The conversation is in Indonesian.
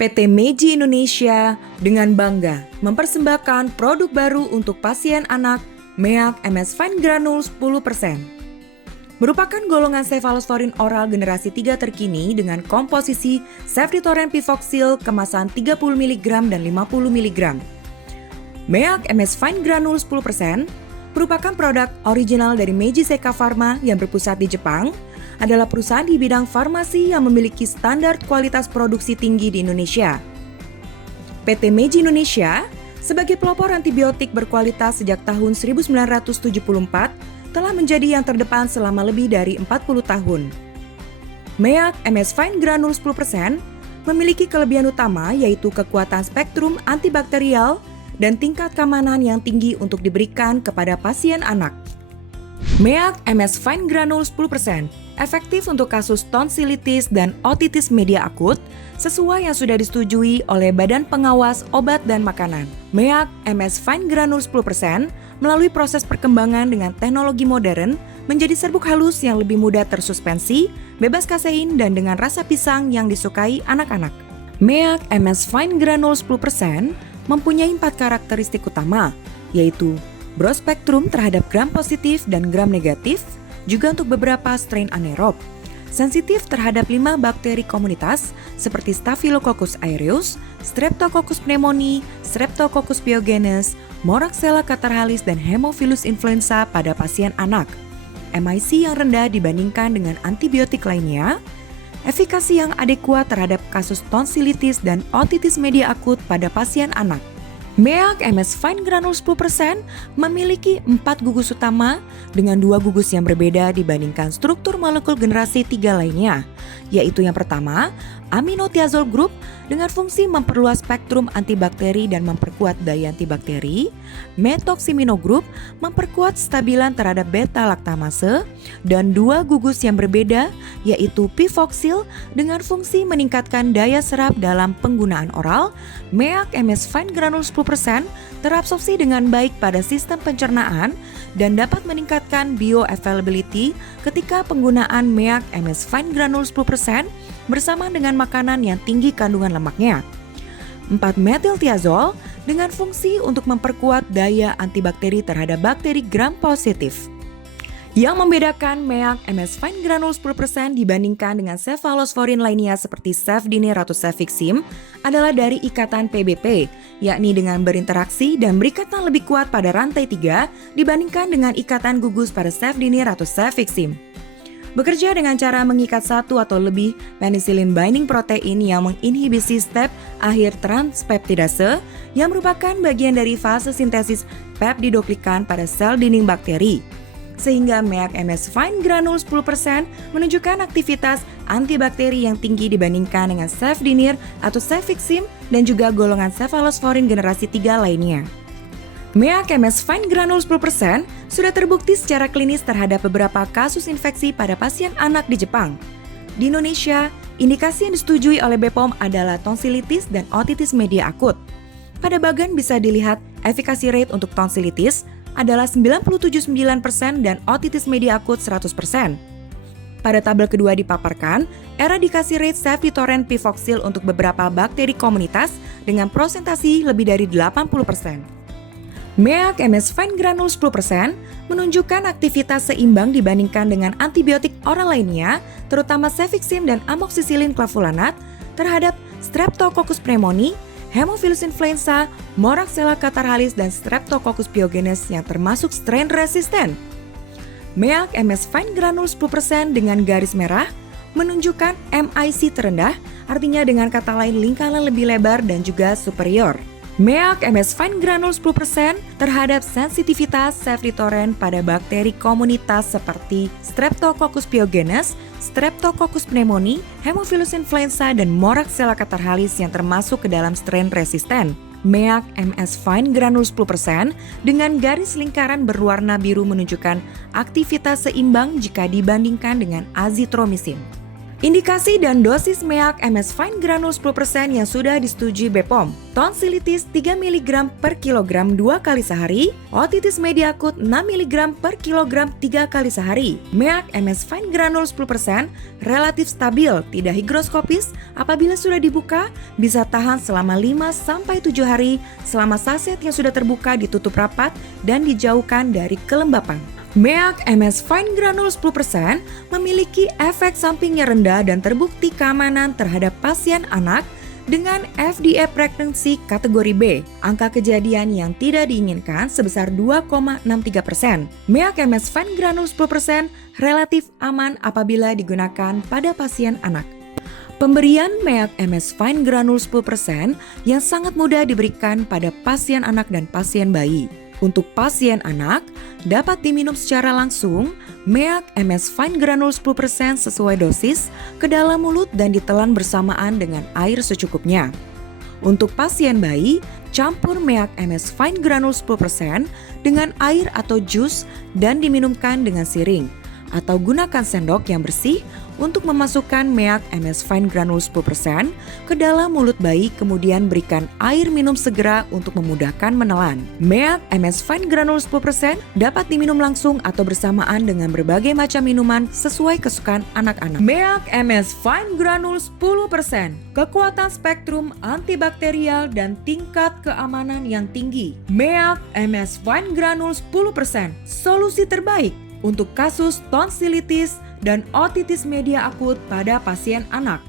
PT Meiji Indonesia dengan bangga mempersembahkan produk baru untuk pasien anak MEAC MS Fine Granule 10%. Merupakan golongan cefalosporin oral generasi 3 terkini dengan komposisi ceftriaxone pivoxil kemasan 30 mg dan 50 mg. MEAC MS Fine Granule 10% merupakan produk original dari Meiji Seika Pharma yang berpusat di Jepang, adalah perusahaan di bidang farmasi yang memiliki standar kualitas produksi tinggi di Indonesia. PT Meiji Indonesia, sebagai pelopor antibiotik berkualitas sejak tahun 1974, telah menjadi yang terdepan selama lebih dari 40 tahun. MEAC MS Fine Granule 10% memiliki kelebihan utama yaitu kekuatan spektrum antibakterial dan tingkat keamanan yang tinggi untuk diberikan kepada pasien anak. MEAC MS Fine Granule 10% efektif untuk kasus tonsilitis dan otitis media akut sesuai yang sudah disetujui oleh Badan Pengawas Obat dan Makanan. MEAC MS Fine Granule 10% melalui proses perkembangan dengan teknologi modern menjadi serbuk halus yang lebih mudah tersuspensi, bebas kasein dan dengan rasa pisang yang disukai anak-anak. MEAC MS Fine Granule 10% mempunyai 4 karakteristik utama, yaitu broad spektrum terhadap gram positif dan gram negatif, juga untuk beberapa strain anaerob. Sensitif terhadap 5 bakteri komunitas seperti Staphylococcus aureus, Streptococcus pneumoniae, Streptococcus pyogenes, Moraxella catarrhalis dan Haemophilus influenza pada pasien anak. MIC yang rendah dibandingkan dengan antibiotik lainnya, efikasi yang adekuat terhadap kasus tonsilitis dan otitis media akut pada pasien anak. MEAC MS Fine Granule 10% memiliki 4 gugus utama dengan 2 gugus yang berbeda dibandingkan struktur molekul generasi 3 lainnya, yaitu yang pertama, aminothiazole group dengan fungsi memperluas spektrum antibakteri dan memperkuat daya antibakteri, methoxymino group memperkuat stabilan terhadap beta-laktamase, dan 2 gugus yang berbeda yaitu pivoxil dengan fungsi meningkatkan daya serap dalam penggunaan oral. MEAC MS Fine Granule 10% terabsorpsi dengan baik pada sistem pencernaan dan dapat meningkatkan bioavailability ketika penggunaan MEAC MS Fine Granule 10% bersama dengan makanan yang tinggi kandungan lemaknya. 4-methylthiazole dengan fungsi untuk memperkuat daya antibakteri terhadap bakteri gram positif. Yang membedakan MEAC MS Fine Granule 10% dibandingkan dengan cefalosporin lainnya seperti Cefdinir atau Cefixime adalah dari ikatan PBP, yakni dengan berinteraksi dan berikatan lebih kuat pada rantai 3 dibandingkan dengan ikatan gugus pada Cefdinir atau Cefixime. Bekerja dengan cara mengikat satu atau lebih penicillin binding protein yang menginhibisi step akhir transpeptidase yang merupakan bagian dari fase sintesis peptidoglikan pada sel dinding bakteri. Sehingga MEAC MS Fine Granule 10% menunjukkan aktivitas antibakteri yang tinggi dibandingkan dengan Cefdinir atau Cefixime dan juga golongan cefalosporin generasi 3 lainnya. MEAC MS Fine Granule 10% sudah terbukti secara klinis terhadap beberapa kasus infeksi pada pasien anak di Jepang. Di Indonesia, indikasi yang disetujui oleh BPOM adalah tonsilitis dan otitis media akut. Pada bagian bisa dilihat efikasi rate untuk tonsilitis adalah 97,9% dan otitis media akut 100%. Pada tabel kedua dipaparkan eradikasi rate ceftriaxone pivoxil untuk beberapa bakteri komunitas dengan prosentasi lebih dari 80%. MEAC MS Fine Granule 10% menunjukkan aktivitas seimbang dibandingkan dengan antibiotik oral lainnya, terutama Cefixime dan amoxicillin clavulanat terhadap Streptococcus pneumoniae, Haemophilus influenza, Moraxella catarrhalis dan Streptococcus pyogenes yang termasuk strain resisten. MEAC MS Fine Granule 10% dengan garis merah menunjukkan MIC terendah, artinya dengan kata lain lingkaran lebih lebar dan juga superior. MEAC MS Fine Granule 10% terhadap sensitivitas ceftriaxone pada bakteri komunitas seperti Streptococcus pyogenes, Streptococcus pneumoniae, Haemophilus influenza, dan Moraxella catarrhalis yang termasuk ke dalam strain resisten. MEAC MS Fine Granule 10% dengan garis lingkaran berwarna biru menunjukkan aktivitas seimbang jika dibandingkan dengan azitromisin. Indikasi dan dosis MEAK MS Fine Granule 10% yang sudah disetujui BPOM. Tonsilitis 3 mg per kilogram 2 kali sehari, otitis media akut 6 mg per kilogram 3 kali sehari. MEAK MS Fine Granule 10% relatif stabil, tidak higroskopis, apabila sudah dibuka bisa tahan selama 5-7 hari selama saset yang sudah terbuka ditutup rapat dan dijauhkan dari kelembapan. MEAK MS Fine Granule 10% memiliki efek samping yang rendah dan terbukti keamanan terhadap pasien anak dengan FDA pregnancy kategori B. Angka kejadian yang tidak diinginkan sebesar 2,63%. MEAK MS Fine Granule 10% relatif aman apabila digunakan pada pasien anak. Pemberian MEAK MS Fine Granule 10% yang sangat mudah diberikan pada pasien anak dan pasien bayi. Untuk pasien anak, dapat diminum secara langsung MEAK MS Fine Granule 10% sesuai dosis ke dalam mulut dan ditelan bersamaan dengan air secukupnya. Untuk pasien bayi, campur MEAK MS Fine Granule 10% dengan air atau jus dan diminumkan dengan siring. Atau gunakan sendok yang bersih untuk memasukkan MEAK MS Fine Granule 10% ke dalam mulut bayi, kemudian berikan air minum segera untuk memudahkan menelan. MEAK MS Fine Granule 10% dapat diminum langsung atau bersamaan dengan berbagai macam minuman sesuai kesukaan anak-anak. MEAK MS Fine Granule 10%, kekuatan spektrum antibakterial dan tingkat keamanan yang tinggi. MEAK MS Fine Granule 10%, solusi terbaik untuk kasus tonsilitis dan otitis media akut pada pasien anak.